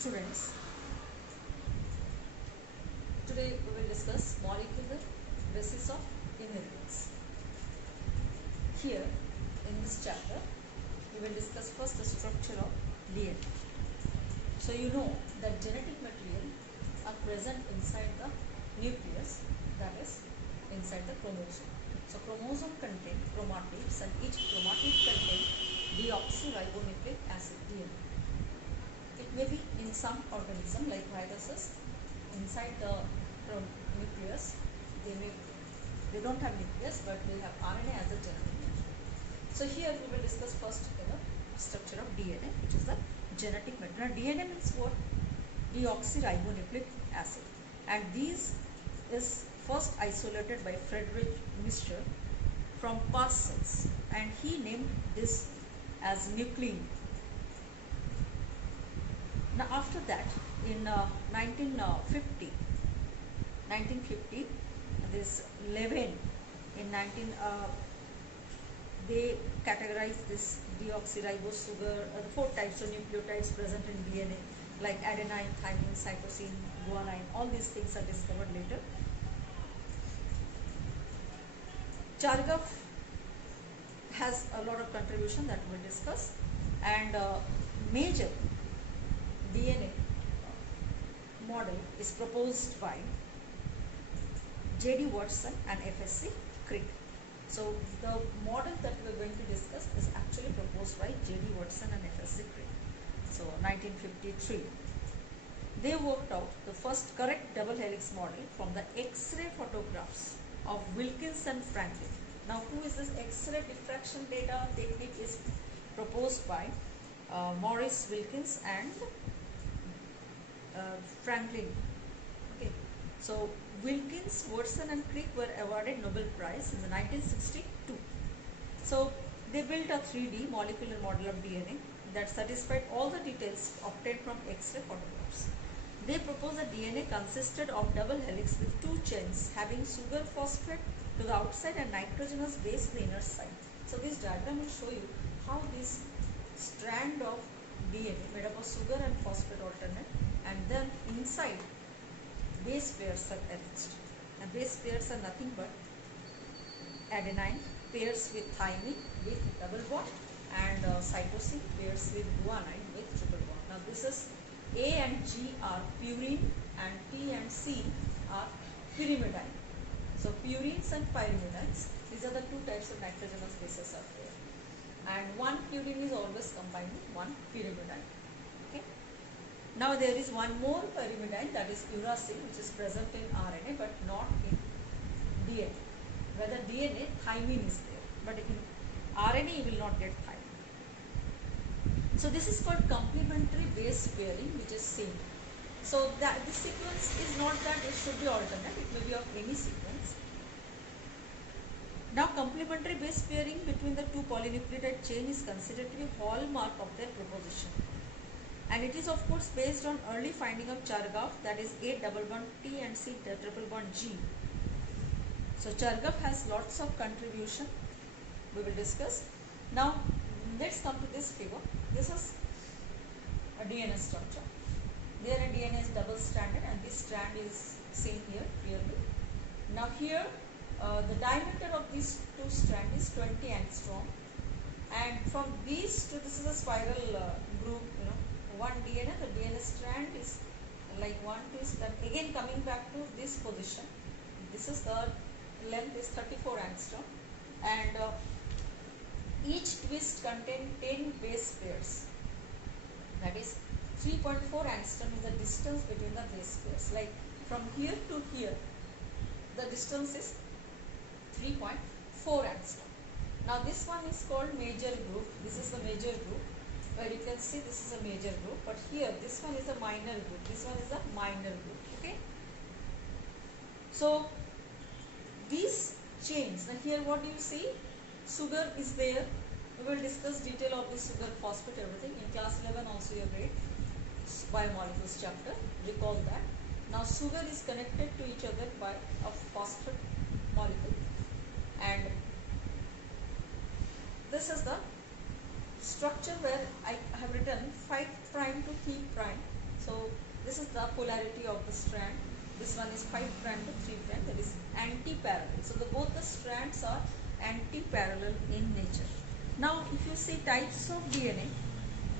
Students, today we will discuss molecular basis of inheritance. Here in this chapter we will discuss first the structure of DNA. So you know that genetic material are present inside the nucleus, that is inside the chromosome. So chromosome contain chromatids and each chromatid contain deoxyribonucleic acid DNA. It may be in some organism like viruses inside the nucleus. They don't have nucleus, but they have RNA as a genetic material. So here we will discuss first the structure of DNA, which is the genetic material. DNA means what? Deoxyribonucleic acid, and these is first isolated by Friedrich Mister from past cells, and he named this as nuclein. Now after that, in 1950, this Levin in they categorized this deoxyribose sugar, the 4 types of nucleotides present in DNA, like adenine, thymine, cytosine, guanine. All these things are discovered later. Chargaff has a lot of contribution that we will discuss, and major DNA model is proposed by J.D. Watson and F.S.C. Crick. So the model that we are going to discuss is actually proposed by J.D. Watson and F.S.C. Crick. So 1953. They worked out the first correct double helix model from the X-ray photographs of Wilkins and Franklin. Now who is this X-ray diffraction data technique is proposed by Maurice Wilkins and Franklin. Okay, so Wilkins, Watson and Crick were awarded Nobel Prize in the 1962. So they built a 3D molecular model of DNA that satisfied all the details obtained from X-ray photographs. They proposed that DNA consisted of double helix with 2 chains having sugar phosphate to the outside and nitrogenous base to the inner side. So this diagram will show you how this strand of DNA made up of sugar and phosphate alternate, and then inside base pairs are arranged. And base pairs are nothing but adenine pairs with thymine with double bond, and cytosine pairs with guanine with triple bond. Now this is A and G are purine and T and C are pyrimidine. So purines and pyrimidines, these are the 2 types of nitrogenous bases are there. And one purine is always combined with one pyrimidine. Okay. Now there is one more pyrimidine, that is uracil, which is present in RNA but not in DNA. Whether DNA, thymine is there, but in RNA you will not get thymine. So this is called complementary base pairing, which is same. So that this sequence is not that it should be alternate, it may be of any sequence. Now complementary base pairing between the 2 polynucleotide chain is considered to be hallmark of their proposition. And it is of course based on early finding of Chargaff, that is A double bond T and C triple bond G. So Chargaff has lots of contribution we will discuss. Now let's come to this figure. This is a DNA structure. There a DNA is double stranded and this strand is seen here clearly. Now here the diameter of these 2 strands is 20 angstrom, and from these to this is a spiral group, one DNA, the DNA strand is like 1 twist, then again coming back to this position. This is the length is 34 angstrom, and each twist contains 10 base pairs. That is 3.4 angstrom is the distance between the base pairs. Like from here to here, the distance is 3.4 angstrom. Now this one is called major group. This is the major group, where you can see this is a major group, but here this one is a minor group. This one is a minor group. Okay. So these chains. Now here what do you see? Sugar is there. We will discuss detail of the sugar, phosphate, everything in class 11 also you have read biomolecules chapter. Recall that. Now sugar is connected to each other by a phosphate molecule, and this is the structure where I have written 5' to 3'. So polarity of the strand. This one is 5' to 3', that is anti-parallel. So both the strands are anti-parallel in nature. Now if you see types of DNA,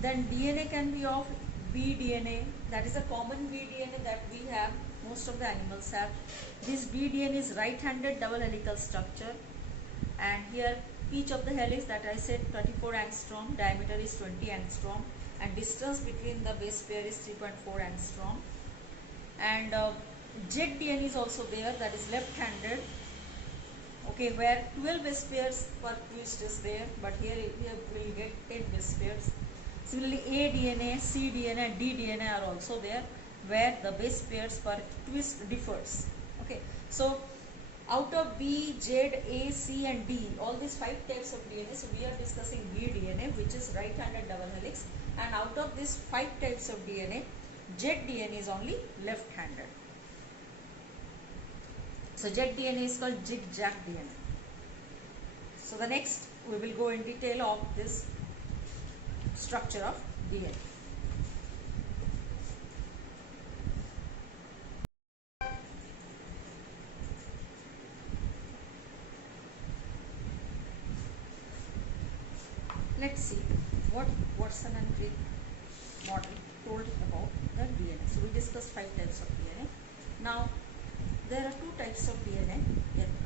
then DNA can be of B-DNA, that is a common B-DNA that we have, most of the animals have. This B-DNA is right-handed double helical structure, and here each of the helix, that I said 34 angstrom, diameter is 20 angstrom, and distance between the base pair is 3.4 angstrom. And jet DNA is also there, that is left-handed, okay, where 12 base pairs per twist is there, but here we will get 10 base pairs. Similarly, A DNA, C DNA and D DNA are also there, where the base pairs per twist differs. Okay, so out of B, Z, A, C and D, all these 5 types of DNA, so we are discussing B DNA, which is right-handed double helix, and out of these 5 types of DNA, Z DNA is only left-handed. So Z DNA is called zigzag DNA. So the next we will go in detail of this structure of DNA. Let's see what Watson and Crick model told about the DNA. So we discussed 5 types of DNA. Now there are 2 types of DNA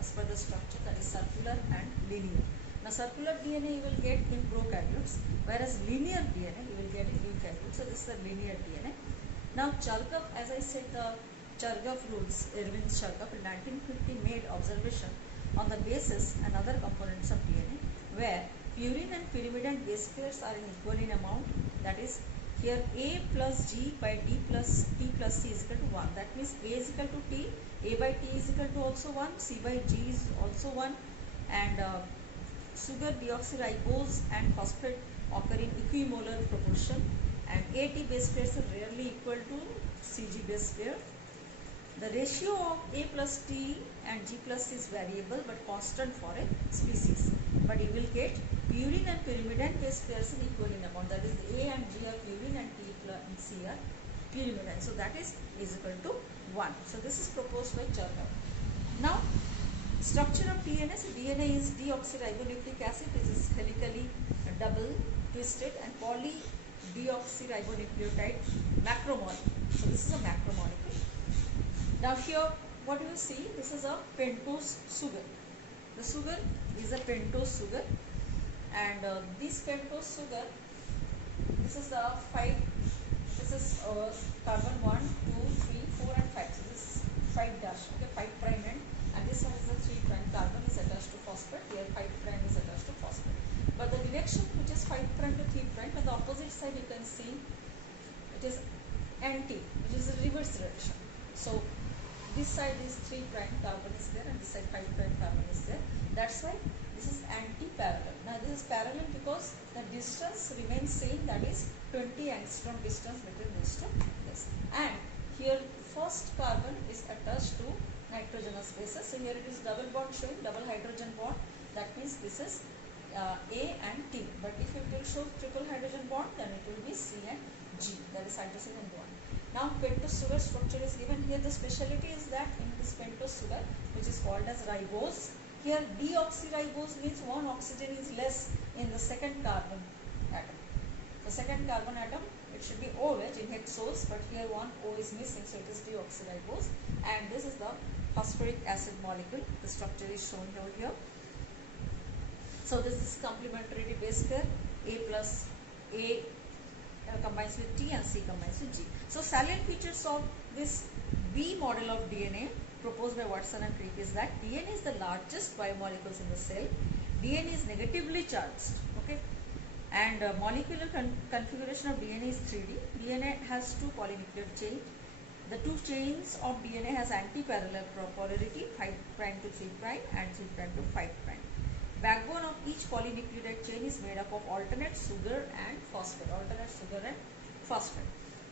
as per the structure, that is circular and linear. Now circular DNA you will get in prokaryotes, whereas linear DNA you will get in eukaryotes. So this is the linear DNA. Now Chargaff, as I said, the Chargaff rules, Erwin Chargaff in 1950 made observation on the basis and other components of DNA, where purine and pyrimidine base pairs are in equal in amount, that is here A plus G by D plus T plus C is equal to 1. That means A is equal to T, A by T is equal to also 1, C by G is also 1, and sugar, deoxyribose and phosphate occur in equimolar proportion, and AT base pairs are rarely equal to CG base pair. The ratio of A plus T and G plus C is variable but constant for a species, but you will get purine and pyrimidine base pairs in equal in amount, that is A and G are purine and T and C are pyrimidine, so that is equal to 1. So this is proposed by Chargaff. Now structure of DNA, so DNA is deoxyribonucleic acid, this is helically double twisted, and polydeoxyribonucleotide macromolecule. So this is a macromolecule. Now here what you see, this is a pentose sugar. The sugar is a pentose sugar, and this pentose sugar, this is the 5, this is carbon 1, 2, 3, 4 and 5. So this is 5 dash, okay, 5 prime end, and this one is the 3 prime carbon is attached to phosphate, here 5 prime is attached to phosphate. But the direction which is 5 prime to 3 prime, on the opposite side you can see it is anti, which is a reverse direction. So this side is 3 prime carbon is there, and this side 5 prime carbon is there. That's why this is anti-parallel. Now this is parallel because the distance remains same, that is 20 angstrom distance between these two. Yes. And here first carbon is attached to nitrogenous bases. So here it is double bond showing, double hydrogen bond. That means this is A and T. But if it will show triple hydrogen bond, then it will be C and G, that is hydrogen bond. Now pentose sugar structure is given. Here the speciality is that in this pentose sugar, which is called as ribose, here deoxyribose means one oxygen is less in the second carbon atom. The second carbon atom, it should be OH in hexose, but here one O is missing, so it is deoxyribose. And this is the phosphoric acid molecule. The structure is shown here. So this is complementary base pair, A plus A combines with T and C combines with G. So salient features of this B model of DNA proposed by Watson and Crick is that DNA is the largest biomolecules in the cell. DNA is negatively charged, okay, and molecular configuration of DNA is 3D. DNA has 2 polynuclear chains. The 2 chains of DNA has anti-parallel polarity, 5' to 3' and 3' to 5'. Backbone of each polynucleotide chain is made up of alternate sugar and phosphate.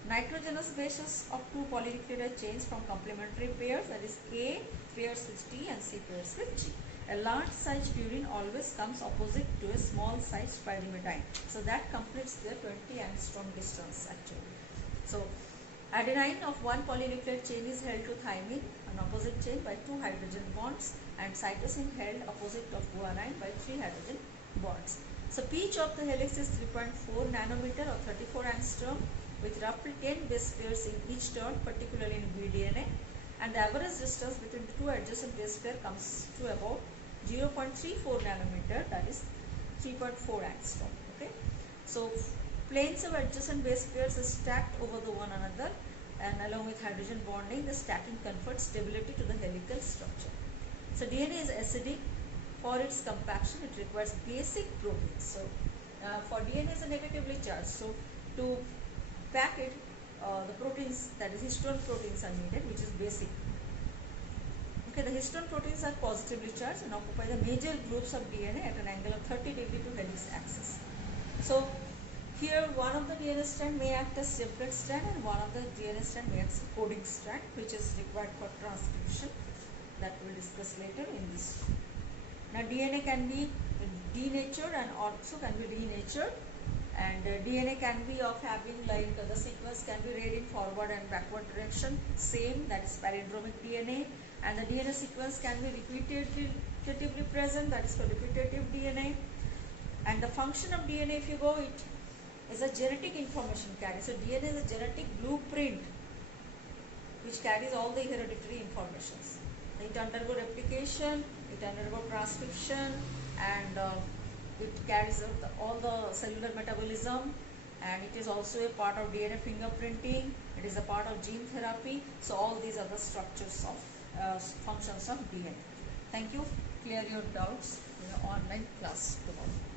Nitrogenous bases of 2 polynucleotide chains from complementary pairs, that is A pairs with T and C pairs with G. A large size purine always comes opposite to a small size pyrimidine. So that completes the 20 angstrom distance actually. So Adenine of one polynucleotide chain is held to thymine, an opposite chain, by 2 hydrogen bonds, and cytosine held opposite of guanine by 3 hydrogen bonds. So pitch of the helix is 3.4 nanometer or 34 angstrom with roughly 10 base pairs in each turn, particularly in vDNA, and the average distance between the two adjacent base pair comes to about 0.34 nanometer, that is 3.4 angstrom. Okay, so planes of adjacent base pairs are stacked over the one another, and along with hydrogen bonding, the stacking confers stability to the helical structure. So DNA is acidic. For its compaction, it requires basic proteins. So for DNA is a negatively charged. So to pack it, the proteins, that is histone proteins, are needed, which is basic. Okay, the histone proteins are positively charged and occupy the major groups of DNA at an angle of 30 degree to helix axis. So here one of the DNA strand may act as template strand and one of the DNA strand may act as coding strand, which is required for transcription, that we will discuss later in this. Now DNA can be denatured and also can be renatured, and DNA can be of having like the sequence can be read in forward and backward direction, same, that is palindromic DNA, and the DNA sequence can be repetitively present, that is for repetitive DNA. And the function of DNA, if you go, it is a genetic information carrier. So DNA is a genetic blueprint which carries all the hereditary informations. It undergo replication, it undergo transcription, and it carries all the cellular metabolism, and it is also a part of DNA fingerprinting. It is a part of gene therapy. So all these are the structures of functions of DNA. Thank you. Clear your doubts in the online class tomorrow.